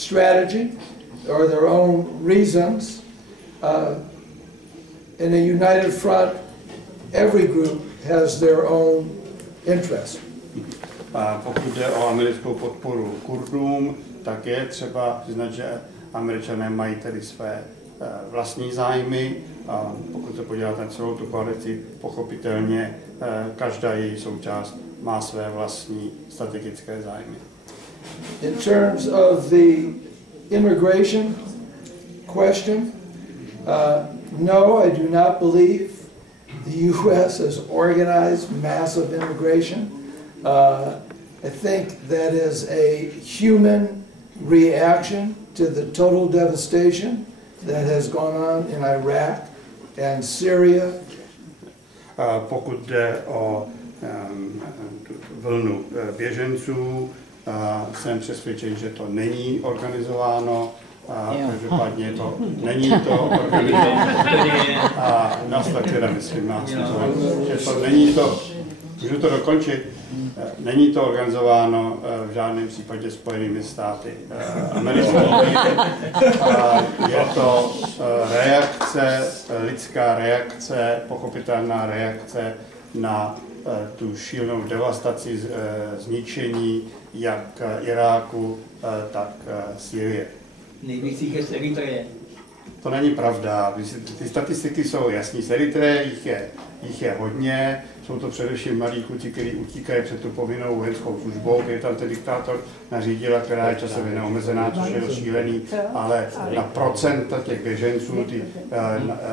strategy or their own reasons. In a united front, every group has their own interest. Pokud jde o americkou podporu Kurdům, tak je třeba přiznat, že Američané mají tedy své vlastní zájmy. A pokud se podíváte na celou tu koalici, pochopitelně každá její součást má své vlastní strategické zájmy. In terms of the immigration question, no, I do not believe the U.S. has organized massive immigration. I think that is a human reaction to the total devastation that has gone on in Iraq and Syria. Pokud jde o vlnu běženců, jsem přesvědčen, že to není organizováno. Každopádně to není to organizováno. A nás tak teda myslím, že to není to, můžu to dokončit, není to organizováno v žádném případě Spojenými státy americkými. Je to reakce, lidská reakce, pochopitelná reakce na tu šílenou devastaci, zničení jak Iráku, tak Sýrie. Nejvíc jich je z Eritreje. To není pravda. Ty statistiky jsou jasný. Z Eritreje jich je hodně. Jsou to především mladí kluci, kteří utíkají před tu povinnou vojenskou službou, který tam ten diktátor nařídil, která je časově neomezená, což je šílený, ale na procenta těch běženců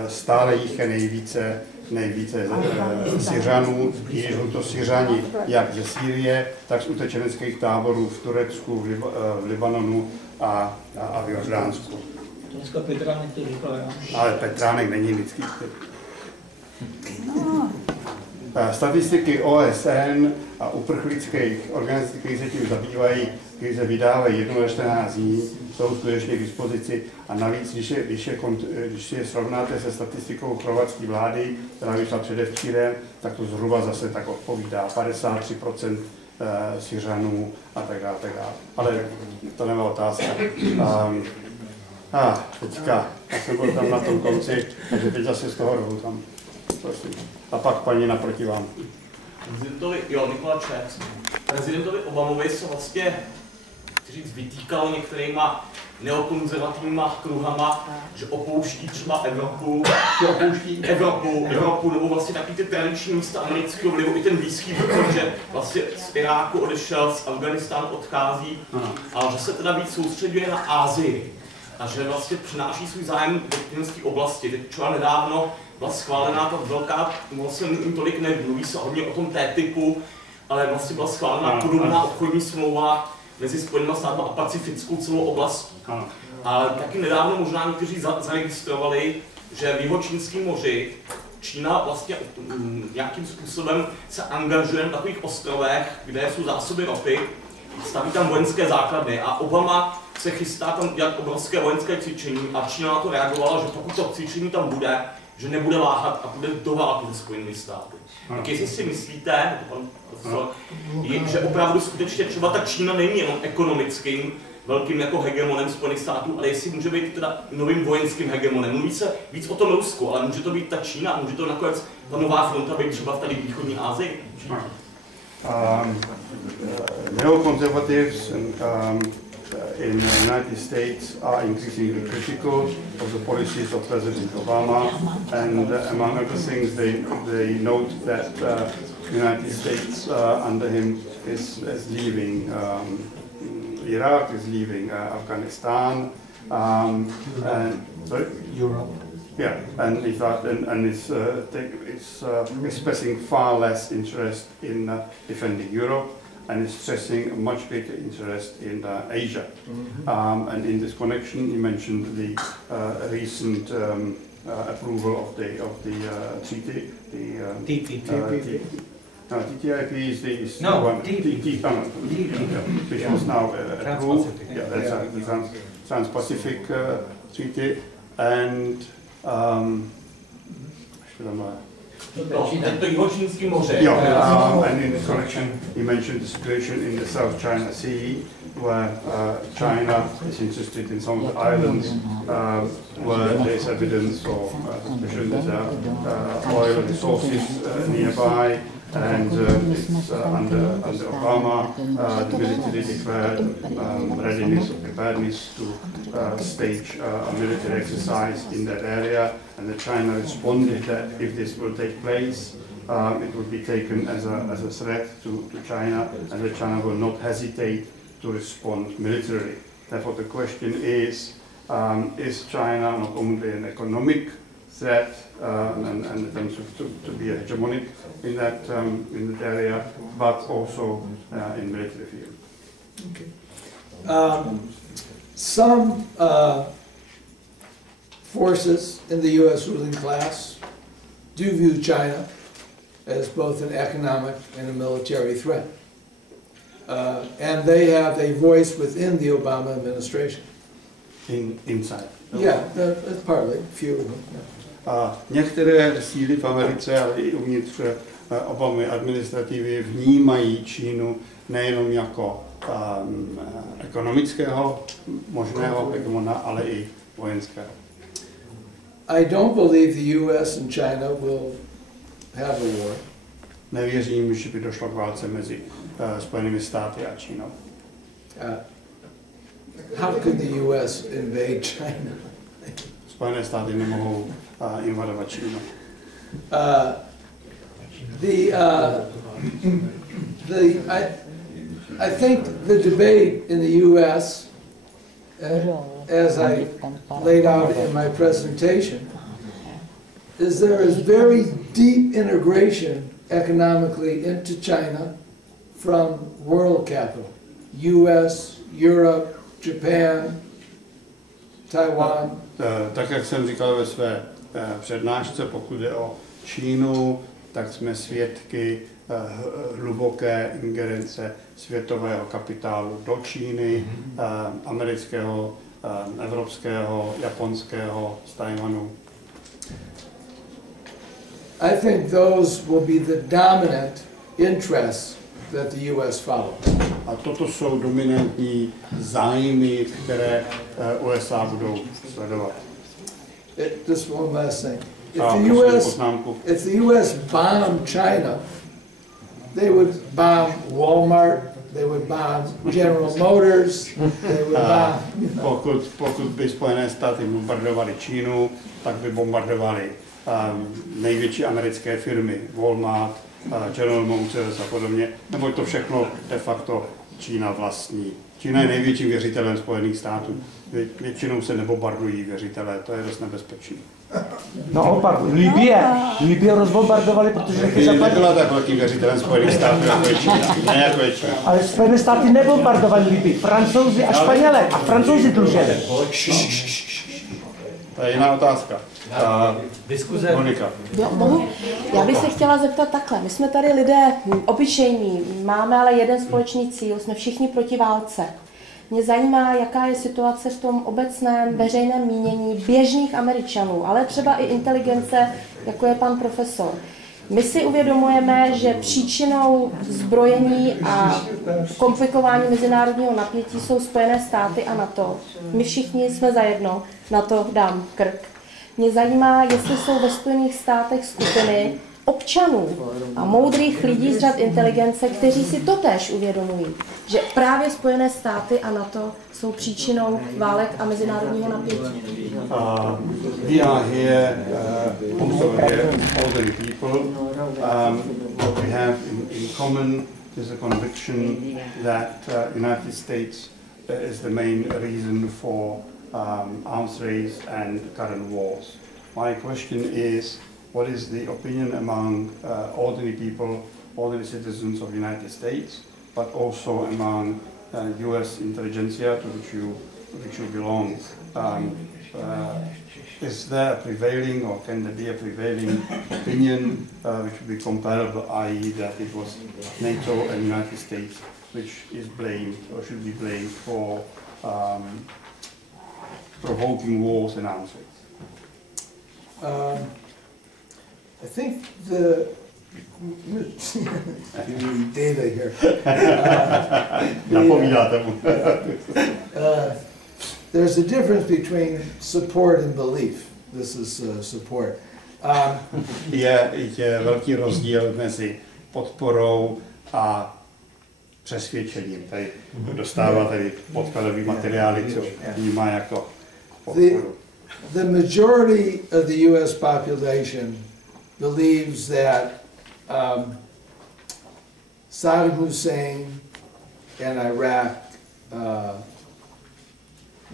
stále jich je nejvíce Syřanů, i když jsou to Syřani jak ze Sýrie, tak z utečeneckých táborů v Turecku, v Libanonu a v Jordánsku. Dneska Petránek to říkal, ale Petránek není lidský typ. Statistiky OSN a uprchlických organizací, které se tím zabývají, které se vydávají 1 až 14 dní, jsou skutečně k dispozici. A navíc, když je srovnáte se statistikou chorvatské vlády, která vyšla předevčírem, tak to zhruba zase tak odpovídá 53% Syřanů a tak dále. Ale to nemá otázka. Teďka, já jsem byl tam na tom konci, takže teď zase z toho rohu tam. Prosím. A pak paní naproti vám. Prezidentovi Obamovi se vlastně, chci říct, vytýkalo některýma neokonzervativníma kruhama, že opouští třeba Evropu, nebo vlastně taky ty tradiční místa amerického vlivu, i ten Blízký východ, že vlastně z Iráku odešel, z Afghánistánu odchází, ale že se teda víc soustředuje na Asii a že vlastně přináší svůj zájem do té oblasti. Teď třeba nedávno byla schválená ta velká, vlastně jim tolik nemluví se hodně o tom T-typu, ale vlastně byla schválená podobná obchodní smlouva mezi Spojenými státy a pacifickou celou oblastí. A taky nedávno možná někteří zaregistrovali, že v Jihočínském moři Čína vlastně nějakým způsobem se angažuje na takových ostrovech, kde jsou zásoby ropy, staví tam vojenské základny a Obama se chystá tam dělat obrovské vojenské cvičení a Čína na to reagovala, že pokud to cvičení tam bude, že nebude váhat a bude do války se Spojenými státy. Tak jestli si myslíte, že opravdu skutečně třeba ta Čína není jenom ekonomickým velkým jako hegemonem Spojených států, ale jestli může být teda novým vojenským hegemonem. Mluví se víc o tom Rusku, ale může to být ta Čína, může to nakonec ta nová fronta být třeba tady v východní Asii? Neoconservatives in the United States are increasingly critical of the policies of President Obama, and among other things, they note that the United States under him is leaving Iraq, is leaving Afghanistan, and Europe. Yeah, and in fact, and it's expressing far less interest in defending Europe, and is stressing a much greater interest in Asia. And in this connection, he mentioned the recent approval of the treaty, TTIP. No, TTIP is the one, which was now approved. Yeah, that's the Trans-Pacific Treaty, and Tento jihočínský moře. And in this connection, he mentioned the situation in the South China Sea, where China is interested in some of the islands where there is evidence of suspicion that there are oil resources nearby. And it's under Obama, the military declared readiness or preparedness to stage a military exercise in that area, and that China responded that if this will take place, it would be taken as a threat to China, and that China will not hesitate to respond militarily. Therefore, the question is China not only an economic threat and attempts to be hegemonic in that area, but also in military field. Okay. Some forces in the U.S. ruling class do view China as both an economic and a military threat. And they have a voice within the Obama administration. Inside. Yeah, partly, few of them. Yeah. Některé síly v Americe, ale i uvnitř Obamy administrativy vnímají Čínu nejenom jako ekonomického možného hegemona, ale i vojenského. I don't believe the U.S. and China will have a war. Nevěřím, že by došlo k válce mezi Spojenými státy a Čínou. How could the U.S. invade China? Spojené státy nemohou invadovat Čínu. I think the debate in the U.S., as I laid out in my presentation, is there is very deep integration economically into China from world capital, U.S., Europe, Japan, Taiwan. Tak jak jsem říkal ve své přednášce, pokud jde o Čínu, tak jsme svědky hluboké ingerence světového kapitálu do Číny, amerického, evropského, japonského, z Tajvanu. I think those will be the dominant interests that the U.S. follow. A toto jsou dominantní zájmy, které USA budou sledovat. Just one last thing. If the U.S. bombed China, they would bomb Walmart, they would bomb General Motors, they would bomb... Pokud by Spojené státy bombardovali Čínu, tak by bombardovali největší americké firmy, Walmart, General Motors a podobně, nebo to všechno de facto Čína vlastní. Čína je největším věřitelem Spojených států. Většinou se nebombardují věřitelé, to je dost nebezpečné. Naopak, Libye rozbombardovali, protože nechci zaplatit. Nebyla tak velkým věřitelem Spojených států, jako je Čína. Ne jako je Čína. Ale Spojené státy nebombardovali Libyi, Francouzi a Španělé. A Francouzi dlužili. To je jiná otázka. Diskuze. Monika. Já bych se chtěla zeptat takhle. My jsme tady lidé obyčejní, máme ale jeden společný cíl, jsme všichni proti válce. Mě zajímá, jaká je situace v tom obecném veřejném mínění běžných Američanů, ale třeba i inteligence, jako je pan profesor. My si uvědomujeme, že příčinou zbrojení a komplikování mezinárodního napětí jsou Spojené státy a NATO. My všichni jsme zajedno, NATO dám krk. Mě zajímá, jestli jsou ve Spojených státech skupiny občanů a moudrých lidí z řad inteligence, kteří si totéž uvědomují, že právě Spojené státy a NATO jsou příčinou válek a mezinárodního napětí. We are here, also here, older people. What we have in common is a conviction that United States is the main reason for arms race and current wars. My question is, what is the opinion among ordinary people, ordinary citizens of the United States, but also among U.S. intelligentsia, to which you belong? Is there a prevailing, or can there be a prevailing opinion which would be comparable, i.e. that it was NATO and United States which is blamed, or should be blamed for provoking wars and arms race? I think the data here. There's a difference between support and belief. This is support. Je velký rozdíl mezi podporou a přesvědčením. Tady dostává tady podkladový materiály, co vnímá jako podporu. The majority of the U.S. population believes that Saddam Hussein and Iraq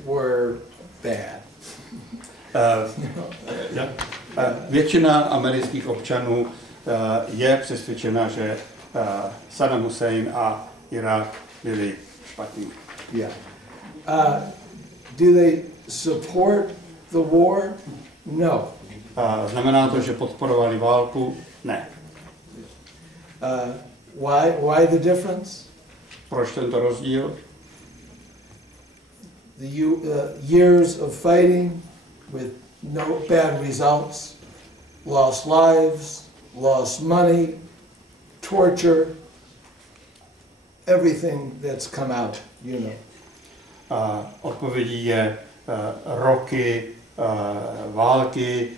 were bad. Většina amerických občanů je přesvědčena, že Saddam Hussein a Irák byli špatní. Yeah. Do they support the war? No. Znamená to, že podporovali válku? Ne. Why the difference? Proč tento rozdíl? The years of fighting with no bad results, lost lives, lost money, torture, everything that's come out, you know. Odpovědí je roky války,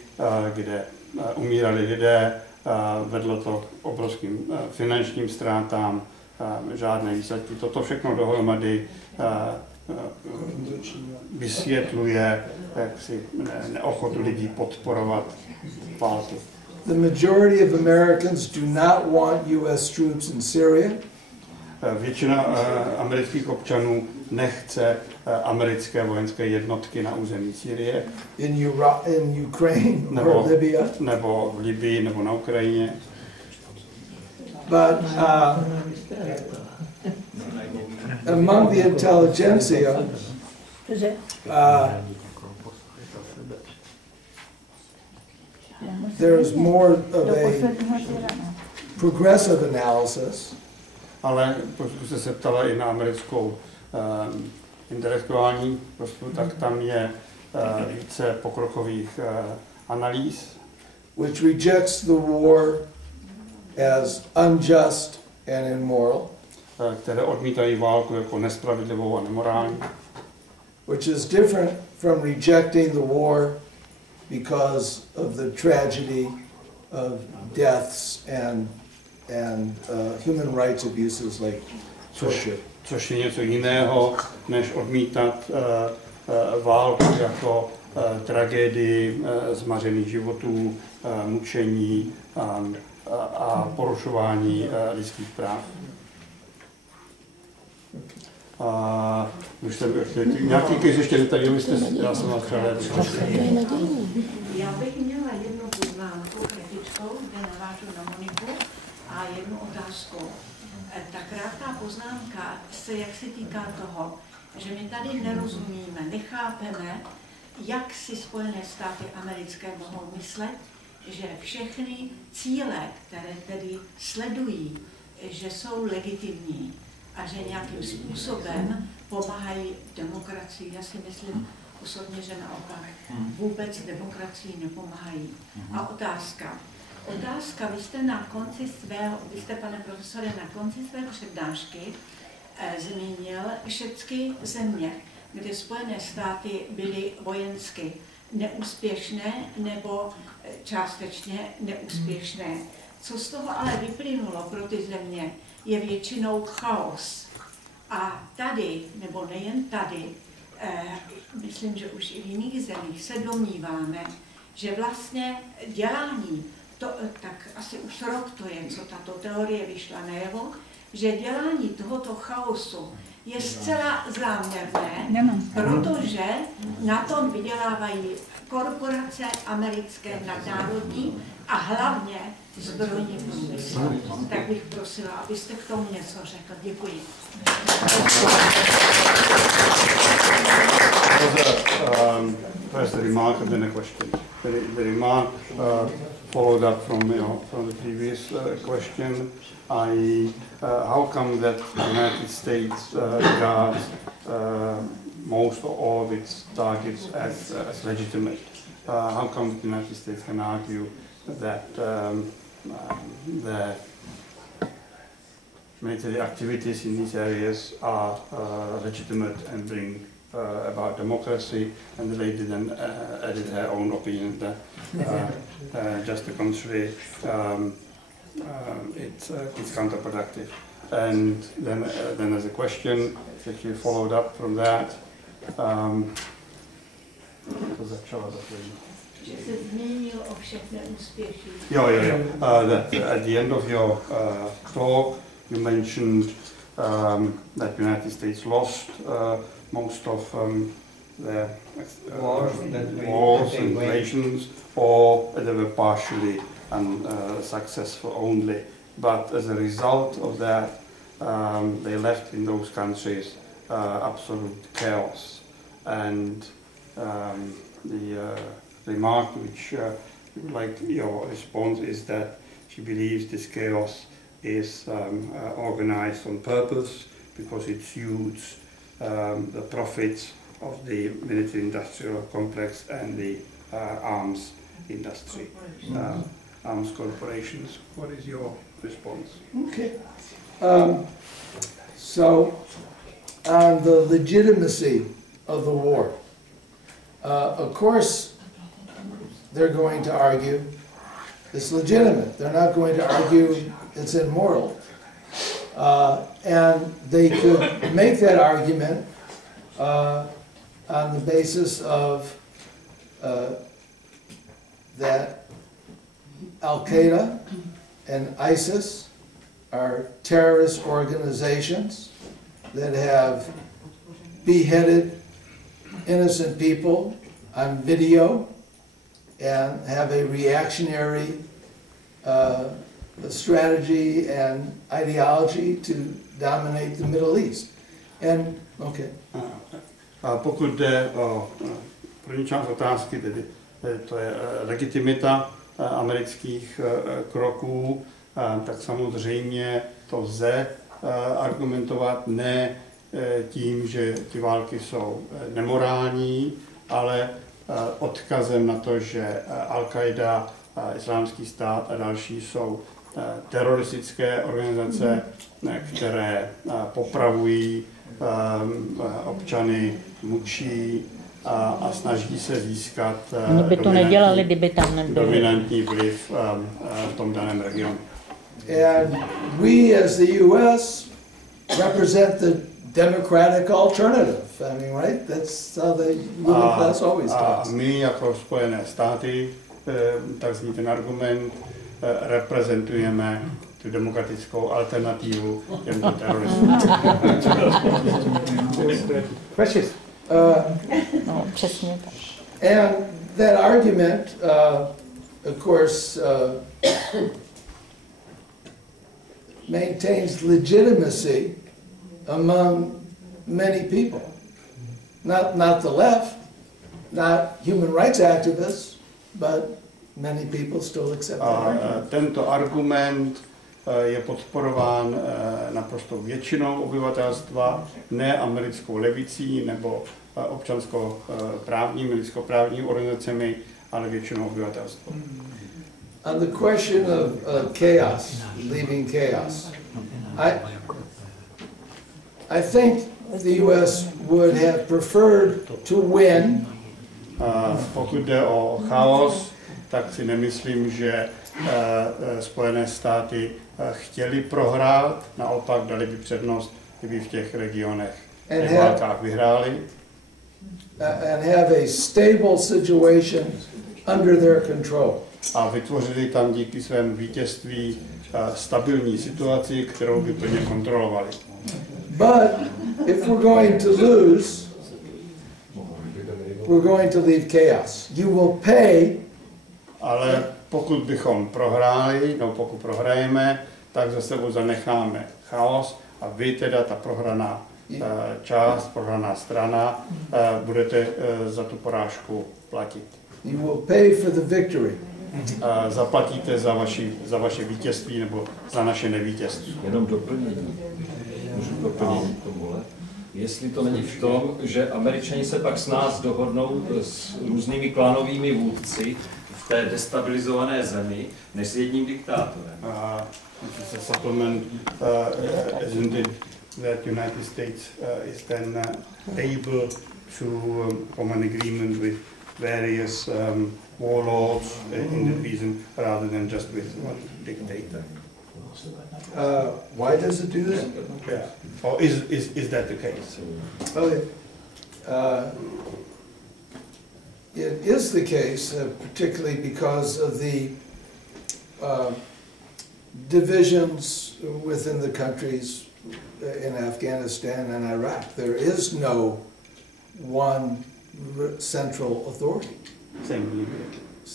kde umírali lidé, vedlo to k obrovským finančním ztrátám, žádné výsledky. Toto všechno dohromady vysvětluje jaksi neochotu lidí podporovat války. The majority of Americans do not want U.S. troops in Syria. Většina amerických občanů nechce americké vojenské jednotky na území Sýrie, in Ukraine or Libya. Nebo v Libii, nebo na Ukrajině. But among the intelligentsia, there's more of a progressive analysis. Ale pokud jste se ptala i na americkou intelektuální prostor, tak tam je více pokrokových analýz, which rejects the war as unjust and immoral, které odmítají válku jako nespravedlivou a nemorální, which is different from rejecting the war because of the tragedy of deaths and human rights abuses like torture. Což je něco jiného, než odmítat válku jako tragédii zmařených životů, mučení a porušování lidských práv. Už jsem nějaký kejs ještě tady, já jsem vás chtěl. Já bych měla jednu poznámku kritickou, kde navážu na Moniku, a jednu otázku. Ta krátká poznámka se jaksi týká toho, že my tady nerozumíme, nechápeme, jak si Spojené státy americké mohou myslet, že všechny cíle, které tedy sledují, že jsou legitimní a že nějakým způsobem pomáhají demokracii. Já si myslím osobně, že naopak vůbec demokracii nepomáhají. A otázka, vy jste, pane profesore, na konci své přednášky zmínil všechny země, kde Spojené státy byly vojensky neúspěšné nebo částečně neúspěšné. Co z toho ale vyplynulo pro ty země, je většinou chaos. A tady, nebo nejen tady, myslím, že už i v jiných zemích se domníváme, že vlastně dělání, tak asi už rok to je, co tato teorie vyšla najevo, že dělání tohoto chaosu je zcela záměrné, protože na tom vydělávají korporace americké nadnárodní a hlavně zbrojní průmysl. Tak bych prosila, abyste k tomu něco řekl. Děkuji. First remark and then a question. The remark followed up from the previous question. How come that the United States regards most or all of its targets as legitimate? How come the United States can argue that the military activities in these areas are legitimate and bring about democracy, and the lady then added her own opinion that just the contrary, it's counterproductive. And then there's a question that you followed up from that. To začalo takový. Že se změnil o všechny úspěchy. Jo. That at the end of your talk, you mentioned that United States lost most of their wars and invasions, or they were partially unsuccessful only. But as a result of that, they left in those countries absolute chaos. And the remark which like your response is that she believes this chaos is organized on purpose because it suits the profits of the military-industrial complex and the arms industry, arms corporations. What is your response? Okay. So, on the legitimacy of the war, of course, they're going to argue it's legitimate. They're not going to argue it's immoral. And they could make that argument on the basis of that Al-Qaeda and ISIS are terrorist organizations that have beheaded innocent people on video and have a reactionary strategy and ideology to dominate the Middle East. And, okay. Pokud jde o první část otázky, tedy to je legitimita amerických kroků, tak samozřejmě to lze argumentovat ne tím, že ty války jsou nemorální, ale odkazem na to, že Al-Qaida, Islámský stát a další jsou teroristické organizace, které popravují občany, mučí a snaží se získat dominantní vliv v tom daném regionu. And we as the US represent the democratic alternative. I mean, right? That's how the ruling class always talks. A my jako Spojené státy, tak zní ten argument, reprezentujeme tu demokratickou alternativu těmto teroristům. Precious. No, přesně tak. And that argument, of course, maintains legitimacy among many people. Not the left, not human rights activists, but many people still accept that argument. Tento argument je podporován naprosto většinou obyvatelstva, ne americkou levicí nebo občanskoprávními, lidskoprávními organizacemi, ale většinou obyvatelstva. On the question of chaos, leaving chaos, I think the U.S. would have preferred to win. Pokud jde o chaos, tak si nemyslím, že Spojené státy chtěli prohrát, naopak dali by přednost, kdyby v těch regionech v válkách vyhráli. And have a stable situation under their control. A vytvořili tam díky svému vítězství stabilní situaci, kterou by plně kontrolovali. But if we're going to lose, we're going to leave chaos. You will pay. Ale pokud bychom prohráli, no pokud prohrajeme, tak za sebou zanecháme chaos a vy teda ta prohraná část, prohraná strana, budete za tu porážku platit. You will pay for the victory. Zaplatíte za vaše vítězství nebo za naše nevítězství. Jenom doplnění. Můžu doplnit tomuhle? Jestli to není v tom, že Američani se pak s nás dohodnou s různými klanovými vůdci v v té destabilizované zemi, než s jedním diktátorem. This is a supplement, isn't it that United States is then able to form an agreement with various warlords in the region rather than just with one dictator? Why does it do that? Yeah. Or is that the case? Okay. It is the case, particularly because of the divisions within the countries in Afghanistan and Iraq. There is no one central authority. Same in Libya.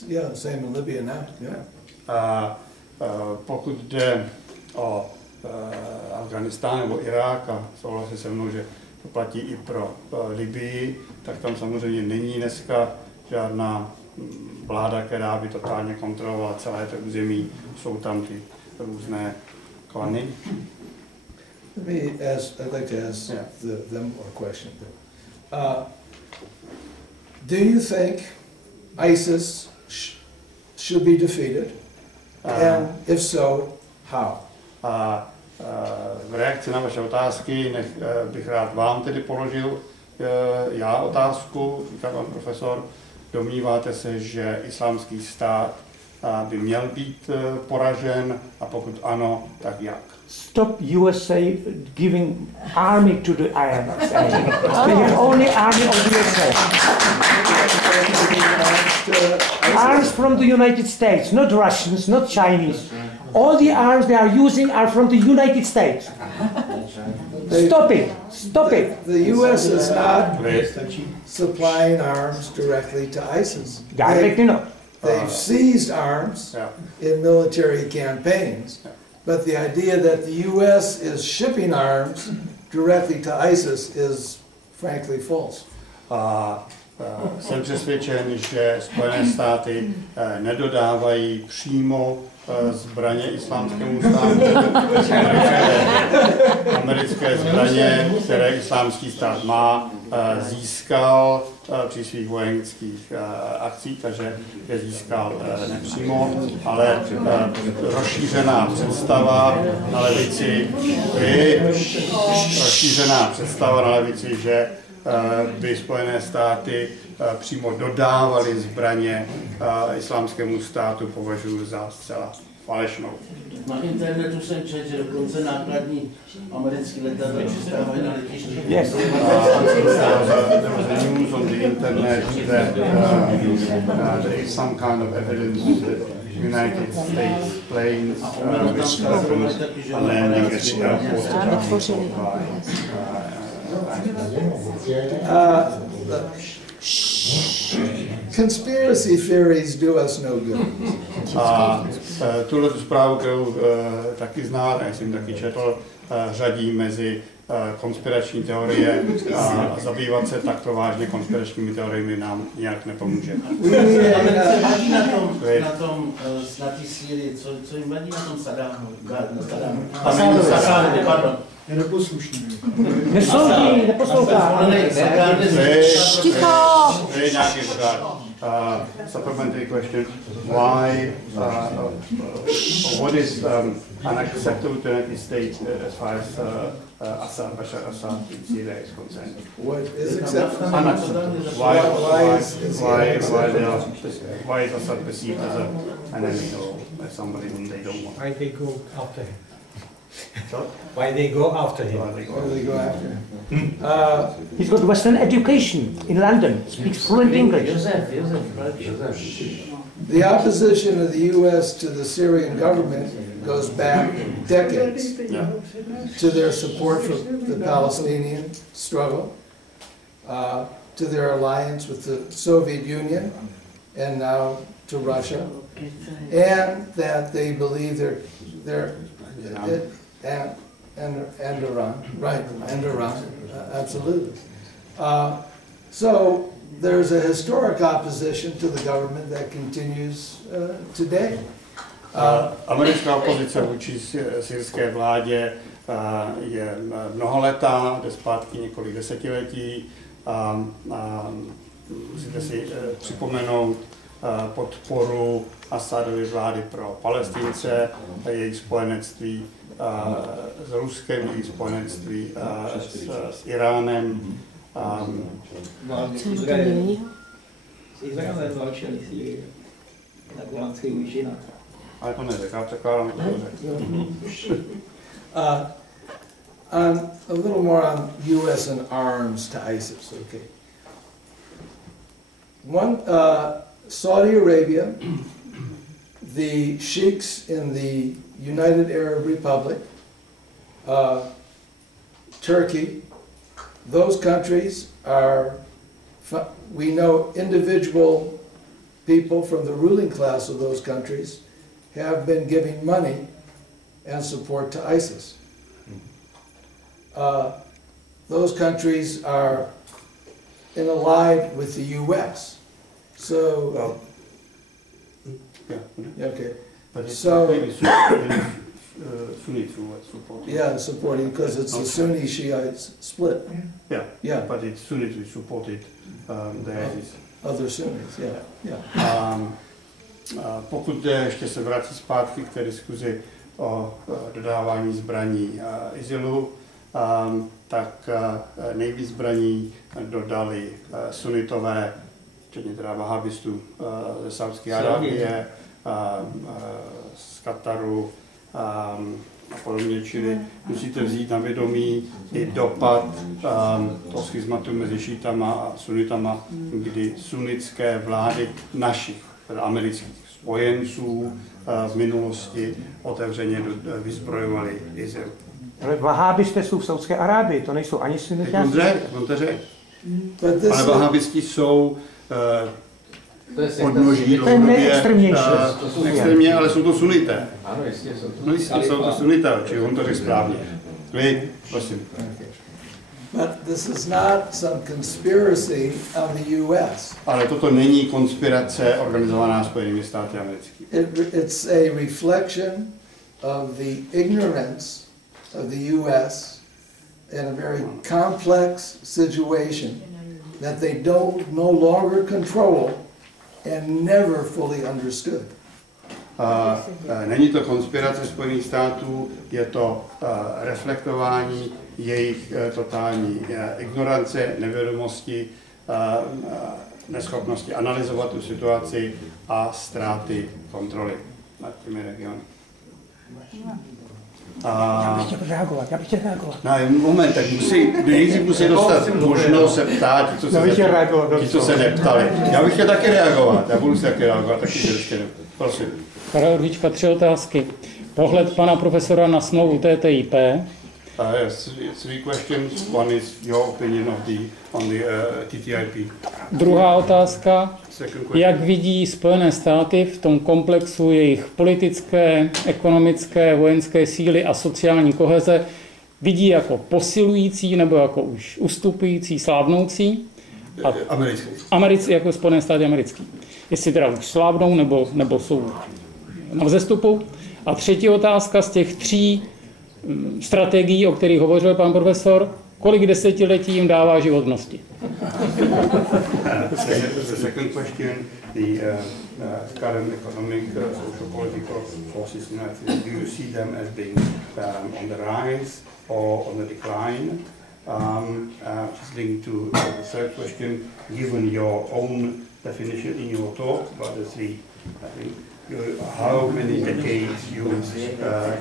Yeah, same in Libya now. Yeah. Pokud jde o Afghánistán nebo Irák, a souhlasím se mnou, že to platí i pro Libii, tak tam samozřejmě není dneska žádná vláda, která by totálně kontrolovala celé to území. Jsou tam ty různé klany. I'd like to ask them a question. Do you think ISIS should be defeated? And if so, how? V reakci na vaše otázky bych rád vám tedy položil já otázku, říká pan profesor. Domníváte se, že islámský stát by měl být poražen, a pokud ano, tak jak? Stop USA giving army to the IMF. They have only army of the USA. Arms from the United States, not Russians, not Chinese. All the arms they are using are from the United States. Stop it! Stop it! The U.S. is not supplying arms directly to ISIS. Directly not. They've seized arms in military campaigns, but the idea that the U.S. is shipping arms directly to ISIS is frankly false. Jsem přesvědčen, že Spojené státy nedodávají přímo zbraně islámskému státu. Americké zbraně, které islámský stát má, získal při svých vojenských akcích, takže je získal nepřímo, ale rozšířená představa na levici, že by Spojené státy přímo dodávaly zbraně islámskému státu, považuji za zcela falešnou. Na internetu jsem četl, že dokonce nákladní americký letadla přistávají na letišti. Yes. There was a news on the internet that there is some kind of evidence that United States planes with weapons are landing at the airport. Conspiracy theories do us no good. Tuhle zprávu, kterou taky znáte, já jsem taky četl, řadí mezi konspirační teorie a zabývat se takto vážně konspiračními teoriemi nám nějak nepomůže. Na té Sýrii, co jim vadí na tom Sadámu? Pardon. Je neposlušný. Nesoudí, neposlouchá. Ticho! Supplementary question: Why? What is unacceptable to the United States as far as Bashar Assad in Syria is concerned? What is acceptable? Unacceptable. Why is Assad perceived as an enemy or as somebody whom they don't want? Why they go after him? Sorry? Why they go after him? Why do they go after him? He's got Western education in London, speaks fluent English. The opposition of the U.S. to the Syrian government goes back decades to their support for the Palestinian struggle, to their alliance with the Soviet Union, and now to Russia, and that they believe and Iran, right, and Iran, absolutely. So there's a historic opposition to the government that continues today. Americká opozice vůči syrské vládě je mnohaletá, jde zpátky několik desetiletí. Musíte si připomenout podporu Asadovy vlády pro Palestince, jejich spojenectví s Ruskem, jejich spojenectví s Iránem. S Izraelem válčili Sýrii na Golánských výšinách. Ale to neřekl, překládám to řekl. A little more on U.S. and arms to ISIS, okay. Saudi Arabia, the sheikhs in the United Arab Republic, Turkey, those countries are, we know individual people from the ruling class of those countries have been giving money and support to ISIS. Those countries are in allied with the U.S. So, okay. But so, Sunni support. Yeah, supporting because it's a Sunni Shiite split. Yeah, yeah. But it's Sunni supported the ISIS. Other Sunnis, yeah. Pokud ještě se vrací zpátky k té diskuzi o dodávání zbraní ISILu, tak nejvíc zbraní dodali sunitové, včetně teda vahabistů ze Saudské Arábie, z Kataru a podobně, čili musíte vzít na vědomí i dopad toho schizmatu mezi šítama a sunitama, kdy sunnické vlády našich, teda amerických spojenců v minulosti otevřeně vyzbrojovaly ISIL. Ale vahábisté jsou v Saudské Arábii, to nejsou ani sunité. On to řekl. Ale vahábisti jsou podnoží dlouhodobě extrémně, ale jsou to sunité. Ano, jistě jsou to. No jistě, jsou to sunité, čili on to řekl správně. Klid, prosím. But this is not some conspiracy of the U.S. Ale toto není konspirace organizovaná Spojenými státy americkými. It's a reflection of the ignorance of the U.S. in a very complex situation that they don't no longer control and never fully understood. Není to konspirace Spojených států, je to reflektování jejich totální ignorance, nevědomosti, neschopnosti analyzovat tu situaci a ztráty kontroly nad těmi regiony. Já bych chtěl reagovat. No, moment, tak nejdřív musí dostat možnost se ptát, ti, co se neptali. Já bych chtěl taky reagovat, já budu si taky reagovat, taky ještě prosím. Karel Urdička, 3 otázky. Pohled pana profesora na smlouvu TTIP. Yes, 3 questions. One is your opinion on the TTIP. Druhá otázka. Jak vidí Spojené státy v tom komplexu jejich politické, ekonomické, vojenské síly a sociální koheze? Vidí jako posilující nebo jako už ustupující, slábnoucí? Americký, jako Spojené státy americký. Jestli teda už slábnou nebo jsou na vzestupu. A třetí otázka z těch 3 strategií, o kterých hovořil pan profesor, kolik desetiletí jim dává životnosti? The second question, the current economic, social, political forces in the United States, do you see them as being on the rise or on the decline? Just linked to the third question, given your own definition in your talk about the 3, I think, how many decades you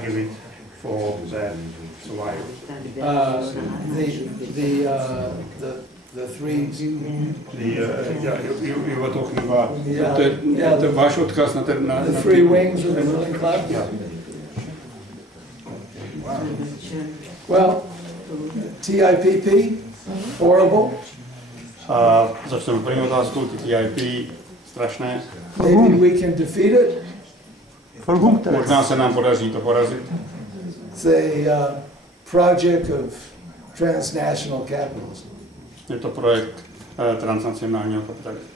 give it for the survival? The 3. You were talking about the váš odkaz na ten the 3 wings of the ruling class. Yeah. Well, TIPP, horrible. Začneme první otázkou, TTIP, strašné. Maybe we can defeat it. Možná se nám podaří to porazit. It's a project of transnational capitalism. Je to projekt transnacionálního kapitalismu.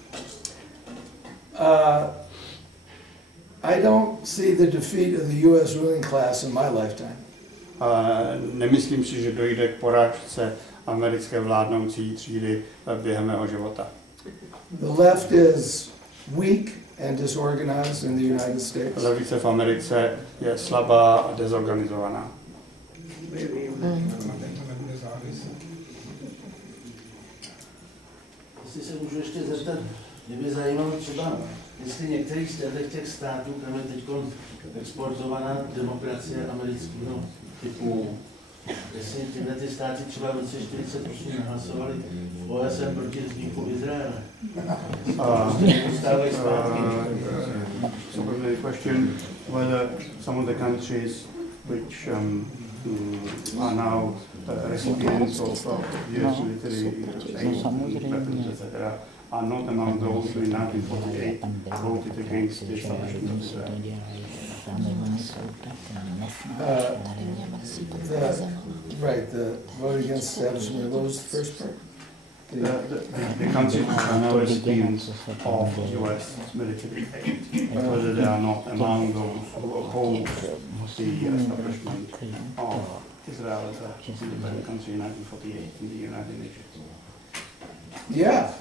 I don't see the defeat of the U.S. ruling class in my lifetime. Nemyslím si, že dojde k porážce americké vládnoucí třídy během mého života. The left is weak and disorganized in the United States. Levice v Americe je slabá a dezorganizovaná. Jestli se můžu ještě zeptat, mě by zajímalo třeba, jestli některých z těch států, kam je teď exportovaná demokracie amerického typu, jestli tyhle ty státy třeba v roce 1948 nahlasovali v OSN proti vzniku Izraele. So the question whether some of the countries which are now recipients of US military aid, weapons, etc., are not among those who in 1948 voted against the establishment of Israel. Right, the vote against establishment. What was the first part? The countries which are now recipients of US military aid, whether they are not among those who oppose the establishment of Israel as an independent country in 1948 in the United Nations. Yeah,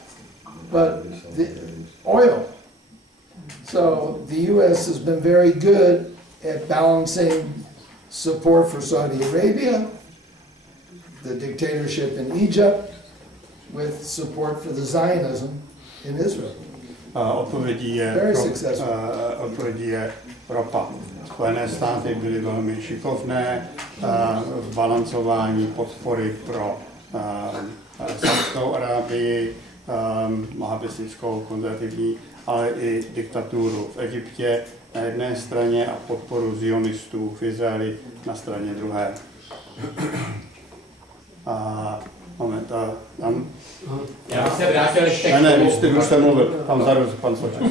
but the oil. So the U.S. has been very good at balancing support for Saudi Arabia, the dictatorship in Egypt, with support for the Zionism in Israel. Odpovědí je ropa. Spojené státy byly velmi šikovné v balancování podpory pro Saudskou Arábii, wahabistickou, konzervativní, ale i diktaturu v Egyptě na jedné straně a podporu zionistů v Izraeli na straně druhé. Moment, tam... Já bych se vrátil ještě už jste mluvil, tam vzadu pan Soček.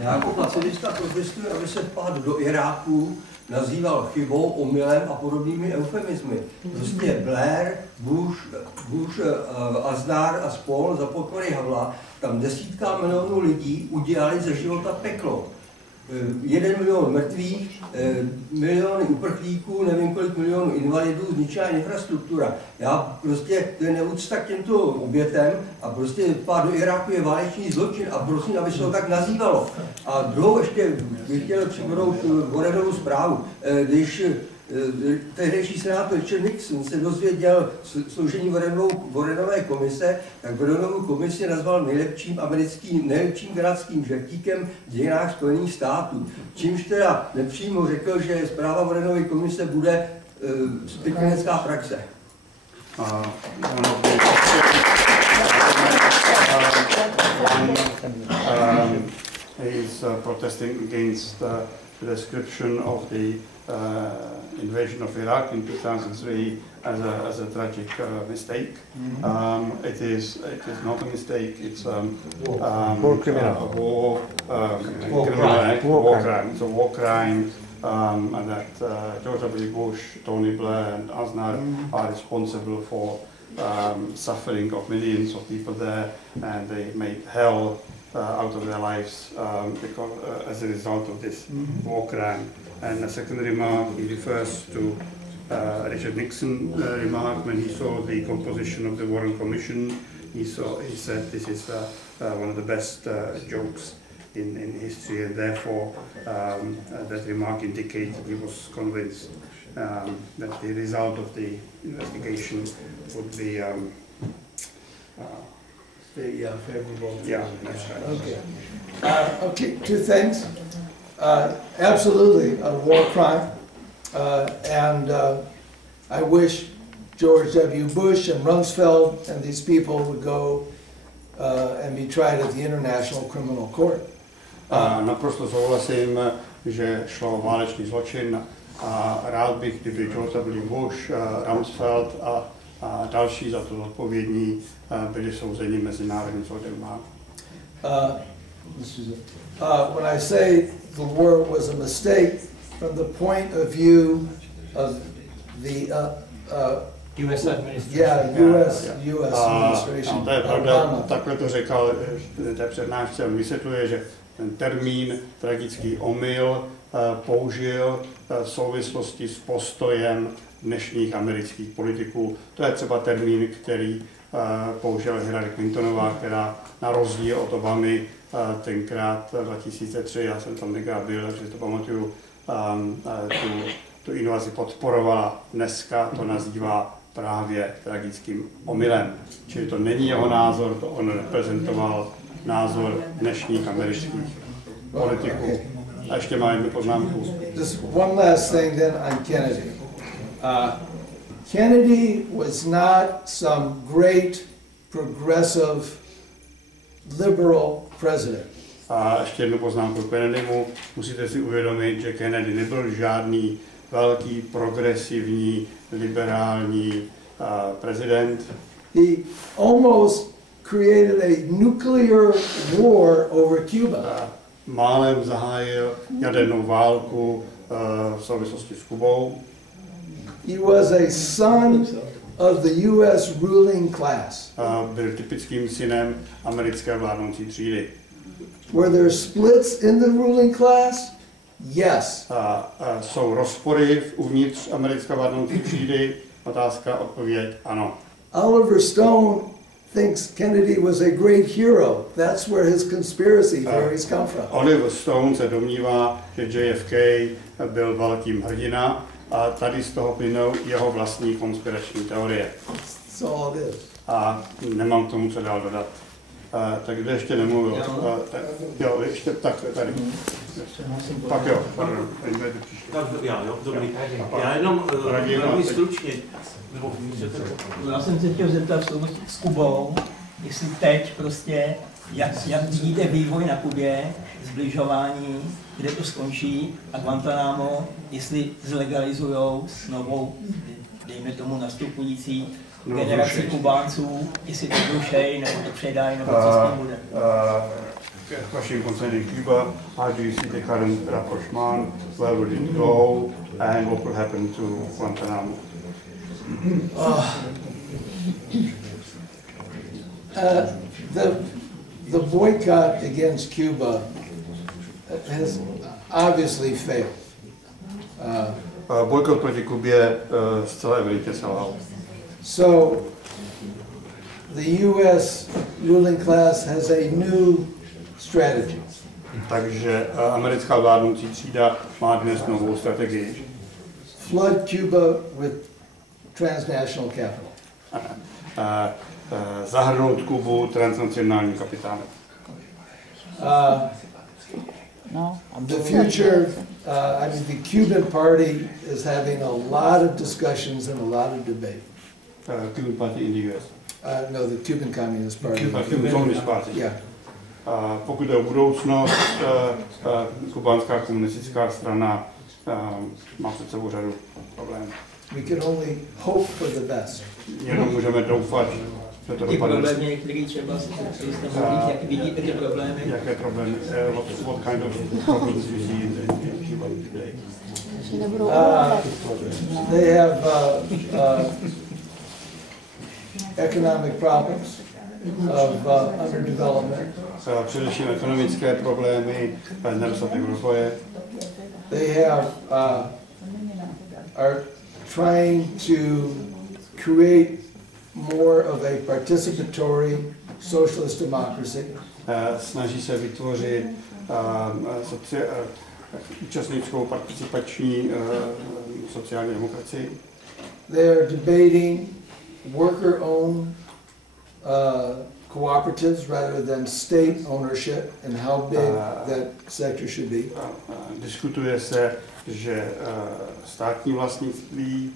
Já jako pacifista protestuji, aby se vpád do Iráku nazýval chybou, omylem a podobnými eufemizmy. Prostě Blair, Bush, Aznar a spol za podpory Havla tam desítka milionů lidí udělali ze života peklo. 1 milion mrtvých, miliony uprchlíků, nevím kolik milionů invalidů, zničená infrastruktura. Já prostě, to je neúcta k těmto obětem a prostě vpád do Iráku je válečný zločin a prosím, aby se to tak nazývalo. A druhou ještě bych chtěl připomenout Warrenovu zprávu. Když tehdejší senátor Nixon se dozvěděl složení Warrenové komise, tak Warrenovu komisi nazval nejlepším kanadským žertíkem v dějinách Spojených států. Čímž teda nepřímo řekl, že zpráva Warrenovy komise bude spiklenecká praxe. He's protesting against the description of the invasion of Iraq in 2003 as a tragic mistake. It is not a mistake. It's war crime. It's a war crime, and that George W. Bush, Tony Blair, and Aznar are responsible for suffering of millions of people there, and they made hell out of their lives because as a result of this war crime. And a second remark, he refers to Richard Nixon remark when he saw the composition of the Warren Commission. He said this is one of the best jokes in history, and therefore that remark indicates that he was convinced that the result of the investigation would be favorable. Yeah, that's right. Okay. Okay, two things. Absolutely a war crime, and I wish George W. Bush and Rumsfeld and these people would go and be tried at the International Criminal Court. Naprosto souhlasím, že šlo o válečný zločin a rád bych, kdyby George W. Bush, Rumsfeld a další za to odpovědní byli souzeni Mezinárodním soudem. When I say the war was a mistake, from the point of view of the US administration. Yeah, US administration. To je pravda, takhle to říkal té přednášce. On vysvětluje, že ten termín tragický omyl použil v souvislosti s postojem dnešních amerických politiků. To je třeba termín, který použila Hillary Clintonová, která na rozdíl od Obamy tenkrát 2003, já jsem tam někde byl, že to pamatuju, tu inovaci podporovala. Dneska to nazývá právě tragickým omylem. Čili to není jeho názor, to on reprezentoval názor dnešních amerických politiků. A ještě má jednu poznámku. Just one last thing then on Kennedy. Kennedy was not some great progressive liberal president. A ještě jednu poznámku k Kennedymu. Musíte si uvědomit, že Kennedy nebyl žádný velký progresivní liberální prezident. He almost created a nuclear war over Cuba. Málem zahájil jadernou válku v souvislosti s Kubou. He was a son of the U.S. ruling class. Byl typickým synem americké vládnoucí třídy. Were there splits in the ruling class? Yes. Jsou rozpory uvnitř americké vládnoucí třídy? Otázka, odpověď, ano. Oliver Stone thinks Kennedy was a great hero. That's where his conspiracy theories come from. Oliver Stone se domnívá, že JFK byl velkým hrdina a tady z toho plynou jeho vlastní konspirační teorie. That's all it is. A nemám k tomu co dál dodat. Tak kdo ještě nemluvil? Jo, ještě tak tady. Tak jo, pardon. Já jenom velmi stručně. Já jsem se chtěl zeptat v souvislosti s Kubou, jestli teď prostě, jak vidíte vývoj na Kubě, zbližování, kde to skončí a Guantánamo, jestli zlegalizujou s novou, dejme tomu nastupující generaci Kubánců, jestli to zrušejí, nebo to předají, nebo co s tím bude. Question concerning Cuba, how do you see the current rapprochement, where will it go, and what will happen to Guantánamo? The boycott against Cuba has obviously failed. Bojkot proti Kubě zcela evidentně selhal. So the U.S. ruling class has a new strategy. Takže americká vládnoucí třída má dnes novou strategii. Flood Cuba with transnational capital. Zahrnout Kubu transnacionálním kapitálem. The future, I mean, the Cuban party is having a lot of discussions and a lot of debate. Cuban party in the US. No, the Cuban Communist Party. Cuban Communist Party. Yeah. Pokud je o budoucnost, kubánská komunistická strana má před sebou řadu problémů. We can only hope for the best. Jenom můžeme doufat, že to Ty dopadne. problémy, které třeba jak vidíte ty problémy? Jaké problémy? What kind of problems you see in Cuba today? They have economic problems of underdevelopment. Především ekonomické problémy, nedostatek rozvoje. They have are trying to create more of a participatory socialist democracy. Snaží se vytvořit účastnickou participační sociální demokracii. They are debating worker-owned cooperatives rather than state ownership and how big that sector should be. Diskutuje se, že státní vlastnictví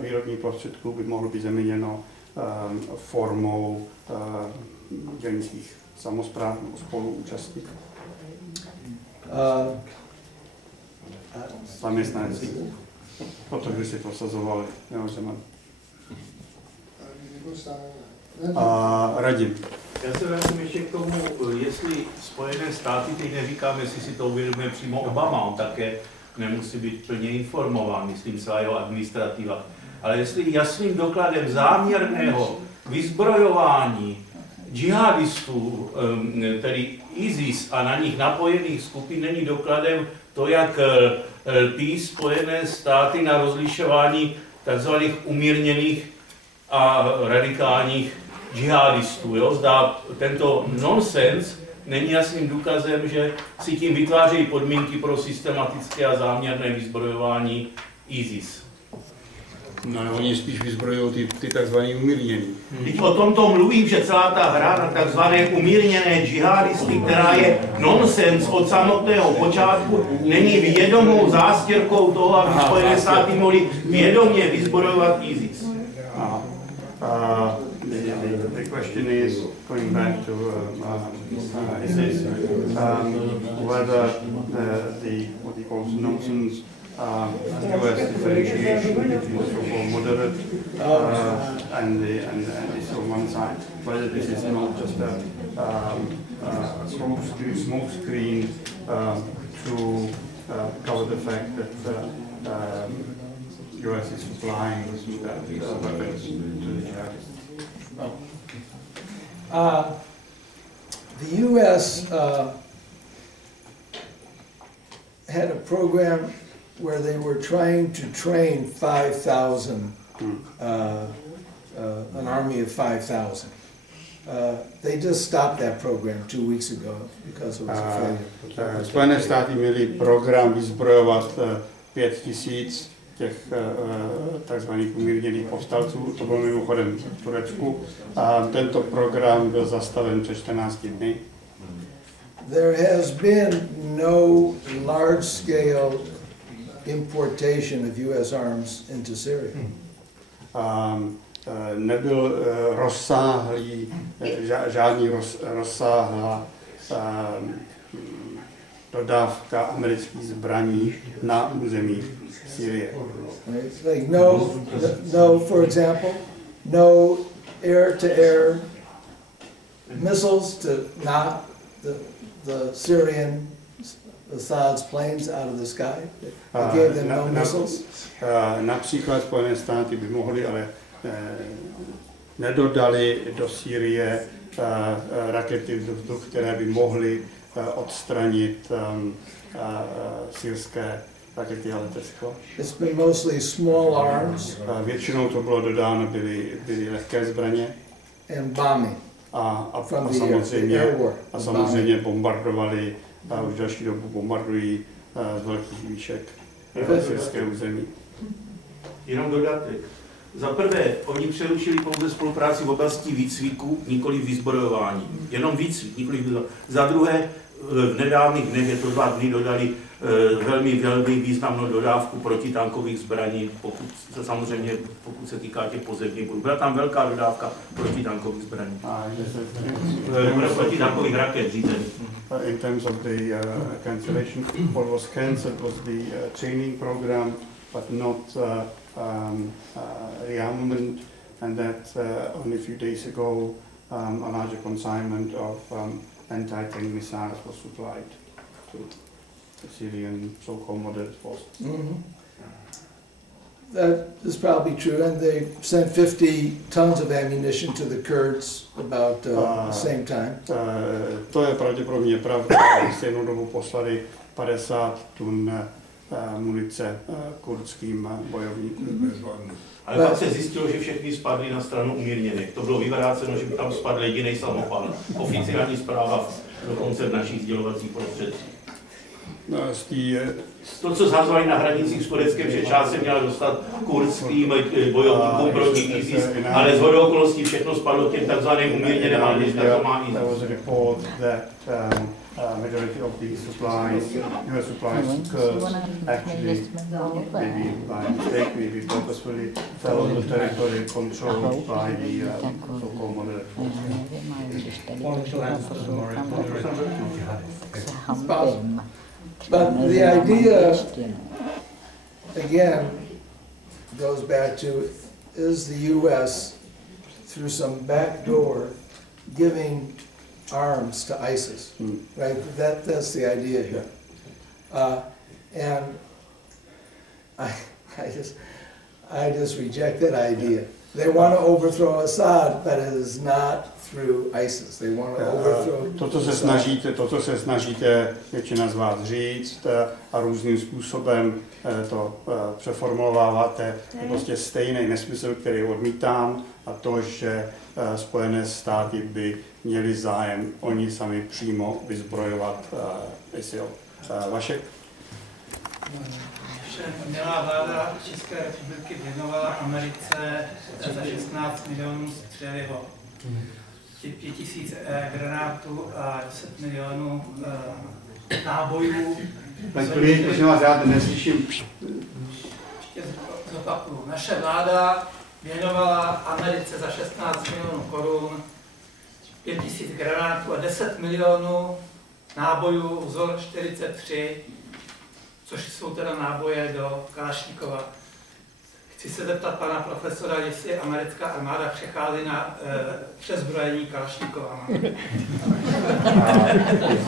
výrobních prostředků by mohlo být zaměněno formou dělnických samospráv nebo spoluúčastí. Zaměstnanci. Protože si prosazovali jeho země. A Radim. Já se vrátím ještě k tomu, jestli Spojené státy, teď neříkám, jestli si to uvědomuje přímo Obama, on také nemusí být plně informován, myslím celá jeho administrativa, ale jestli jasným dokladem záměrného vyzbrojování džihadistů, tedy ISIS a na nich napojených skupin, není dokladem to, jak lpí Spojené státy na rozlišování tzv. Umírněných a radikálních džihadistů. Jo? Zdá tento nonsens není jasným důkazem, že si tím vytvářejí podmínky pro systematické a záměrné vyzbrojování ISIS. No, oni spíš vyzbrojují ty takzvaný umírnění. Teď o tomto mluvím, že celá ta hra na takzvané umírněné džihadisty, která je nonsens od samotného počátku, není vědomou zástěrkou toho, aby Spojené státy mohly vědomě vyzbrojovat ISIS. The question is going back to ISIS, whether the what he calls nonsense US differentiation between the so-called moderate and the on one side, whether this is not just a smoke screen to cover the fact that US is supplying weapons to the jihadists. The U.S. Had a program where they were trying to train 5,000, an army of 5,000. They just stopped that program 2 weeks ago because it was a failure. Spojené státy měli program vyzbrojovat 5,000 těch takzvaných umírněných povstalců, to bylo mimochodem v Turecku, a tento program byl zastaven před 14 dny. There has been no large-scale importation of U.S. arms into Syria. Nebyl žádný rozsáhlá dodávka amerických zbraní na území Syrie. Like no, for example, no air-to-air missiles to knock the Syrian Assad's planes out of the sky. They gave them no missiles. Například Spojené státy by mohly, ale nedodali do Sýrie rakety vzduchu, které by mohly odstranit syrské rakety a letectvo. It's been mostly small arms. Většinou to bylo dodáno, byly lehké zbraně. And bombing. A samozřejmě bombardovali, a už další dobu bombardují z velkých výšek syrské území. Jenom dodatek. Za prvé, oni přerušili pouze spolupráci v oblasti výcviku, nikoli vyzbrojování. Jenom výcvik, nikoli vyzbrojování. Za druhé, v nedávných dnech, je to 2 dny, dodali velmi významnou dodávku protitankových zbraní, pokud se týká těch pozemních bojů. Byla tam velká dodávka protitankových zbraní. Protitankových raket řízených. In terms of the cancellation, what was cancelled was the training program, but not rearmament, and that only a few days ago a larger consignment of anti-tank missiles was supplied to the Syrian so-called moderate forces. Mm-hmm. That is probably true, and they sent 50 tons of ammunition to the Kurds about the same time. To je pravděpodobně pravda. Stejnou dobu poslali 50 tun munice kurdským bojovníkům. Ale pak se zjistilo, že všechny spadly na stranu umírněných. To bylo vyvráceno, že by tam spadl jediný samopal. Oficiální zpráva dokonce v našich sdělovacích prostředcích. To, co zhazovali na hranicích s Tureckem, že část se měla dostat kurdským bojovníkům proti ISIS, ale shodou okolností všechno spadlo těm takzvaným umírněným armádům, to má majority of the supplies, US supplies to Kurds, actually maybe by mistake, maybe purposefully fell on the territory controlled by the so-called moderate forces. But the idea, again, goes back to, is the U.S. through some back door giving arms to ISIS, right? That's the idea here. And I just reject that idea. They want to overthrow Assad, but it is not through ISIS. They want to overthrow To, co se snažíte většina z vás říct a různým způsobem to přeformulováváte, je prostě stejný nesmysl, který odmítám. a to, že Spojené státy by měly zájem oni sami přímo vyzbrojovat ISIL. Vašek? Milá vláda České republiky věnovala Americe za 16 milionů střelivo, 5000 granátů a 10 milionů nábojů. Tak prosím vás, já neslyším. Ještě zopakuju. Naše vláda věnovala Americe za 16 milionů korun 5000 granátů a 10 milionů nábojů vzor 43, což jsou teda náboje do Kalašnikova. Chci se zeptat pana profesora, jestli americká armáda přechází na přezbrojení Kalašnikova.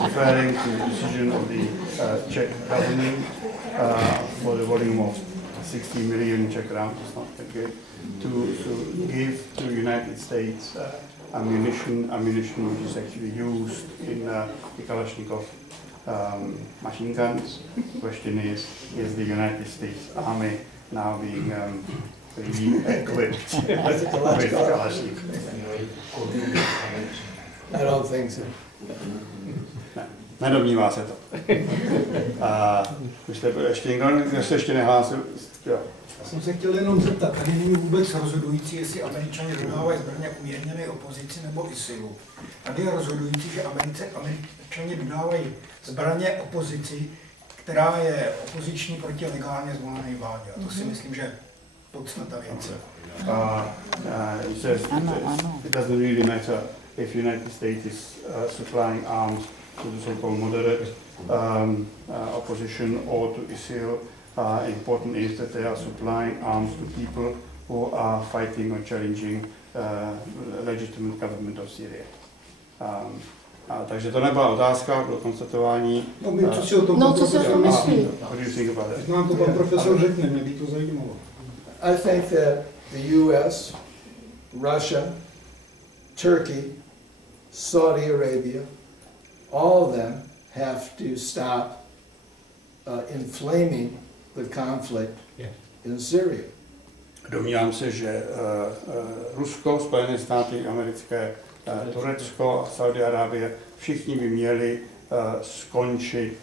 Referring to the decision of the Czech government for the volume of 60 million Czech crowns, to give to the United States ammunition which is actually used in the Kalashnikov machine guns. The question is the United States Army now being re-equipped with Kalashnikov? I don't think so. Nedomnívá se to. Už jste ještě někdo, kdo se ještě nehlásil? Jo. Já jsem se chtěl jenom zeptat, tady není vůbec rozhodující, jestli Američané dodávají zbraně umírněné opozici nebo ISILu. Tady je rozhodující, že Američané dodávají zbraně opozici, která je opoziční proti legálně zvolené vládě. A to si myslím, že je podstata věci. It doesn't really matter if United States is supplying arms to the so-called moderate opposition or to ISIL. Important is that they are supplying arms to people who are fighting or challenging legitimate government of Syria. Takže to nebyla otázka, bylo konstatování. Co si o tom myslí? Znám to pan profesor řekne, mě by to zajímalo. I think that the US, Russia, Turkey, Saudi Arabia, all of them have to stop inflaming the conflict in Syria. Domnívám se, že Rusko, Spojené státy americké, Turecko a Saudi Arábie, všichni by měli skončit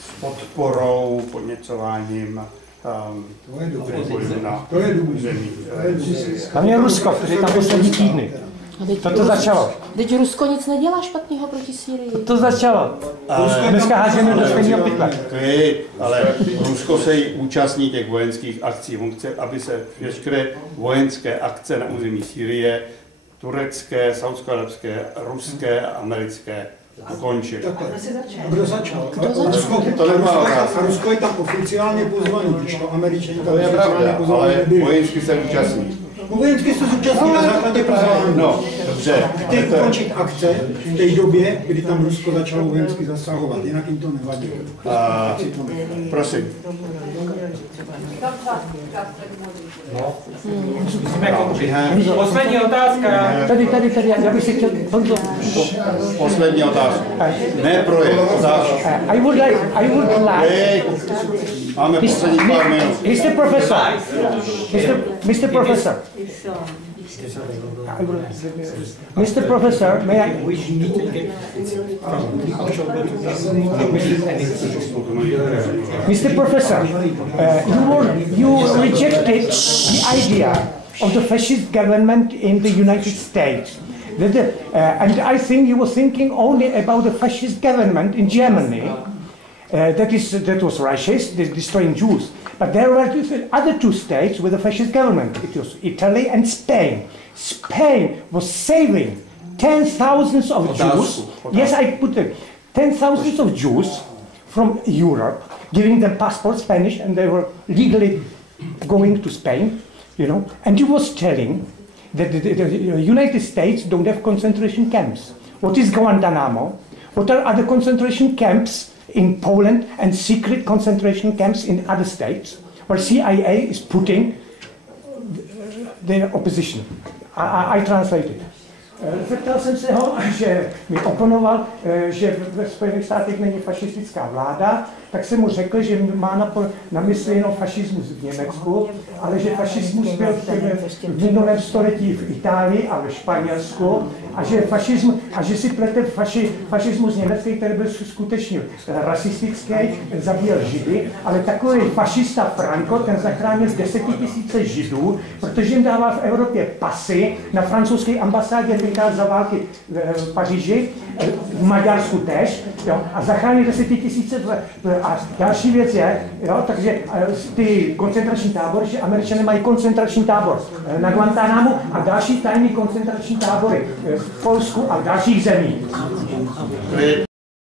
s podporou, podněcováním zemí. Tam je Rusko, protože tam poslední týdny. To začalo. Teď Rusko nic nedělá špatného proti Sýrii. To začalo. Dneska hážeme do stejného pytle. Ale Rusko se jí účastní těch vojenských akcí. On chce, aby se veškeré vojenské akce na území Sýrie, turecké, saudsko-arabské, ruské a americké ukončili. Kdo začal? Rusko je tam oficiálně pozvaný, když to Američané tam oficiálně pozvaný nebyli. Vojensky se účastní. Vojensky se zúčastní na základě pozvání. No, dobře. Chtějí ukončit akce v té době, kdy tam Rusko začalo vojensky zasahovat, jinak jim to nevadilo. Prosím. Poslední otázka. Tady, já bych si chtěl... Poslední otázka. Ne projev, otázka. I would like... Máme poslední pár minut. Mr. Professor. Mr. Professor, may I... Mr. Professor, you rejected the idea of the fascist government in the United States. And I think you were thinking only about the fascist government in Germany. That was racist, destroying Jews. But there were other two states with a fascist government. It was Italy and Spain. Spain was saving 10,000 of Jews. Yes, I put it. 10,000 of Jews from Europe, giving them passports, Spanish, and they were legally going to Spain, you know. And he was telling that the United States don't have concentration camps. What is Guantanamo? What are other concentration camps in Poland and secret concentration camps in other states? Well, CIA is putting their opposition. I translated. Zeptal jsem se ho, že mi oponoval, že ve Spojených státech není fašistická vláda, tak jsem mu řekl, že má na mysli jenom fašismus v Německu, ale že fašismus byl v minulém století v Itálii a ve Španělsku a že si plete fašismus německý, který byl skutečně rasistický, zabíjel Židy, ale takový fašista Franco, ten zachránil 10 000 Židů, protože jim dával v Evropě pasy na francouzské ambasádě tenkrát za války v Paříži, v Maďarsku též, jo, a zachránil 10 000. A další věc je, jo, takže ty koncentrační tábory, že Američané mají koncentrační tábor na Guantánamu a další tajný koncentrační tábory v Polsku a v dalších zemích.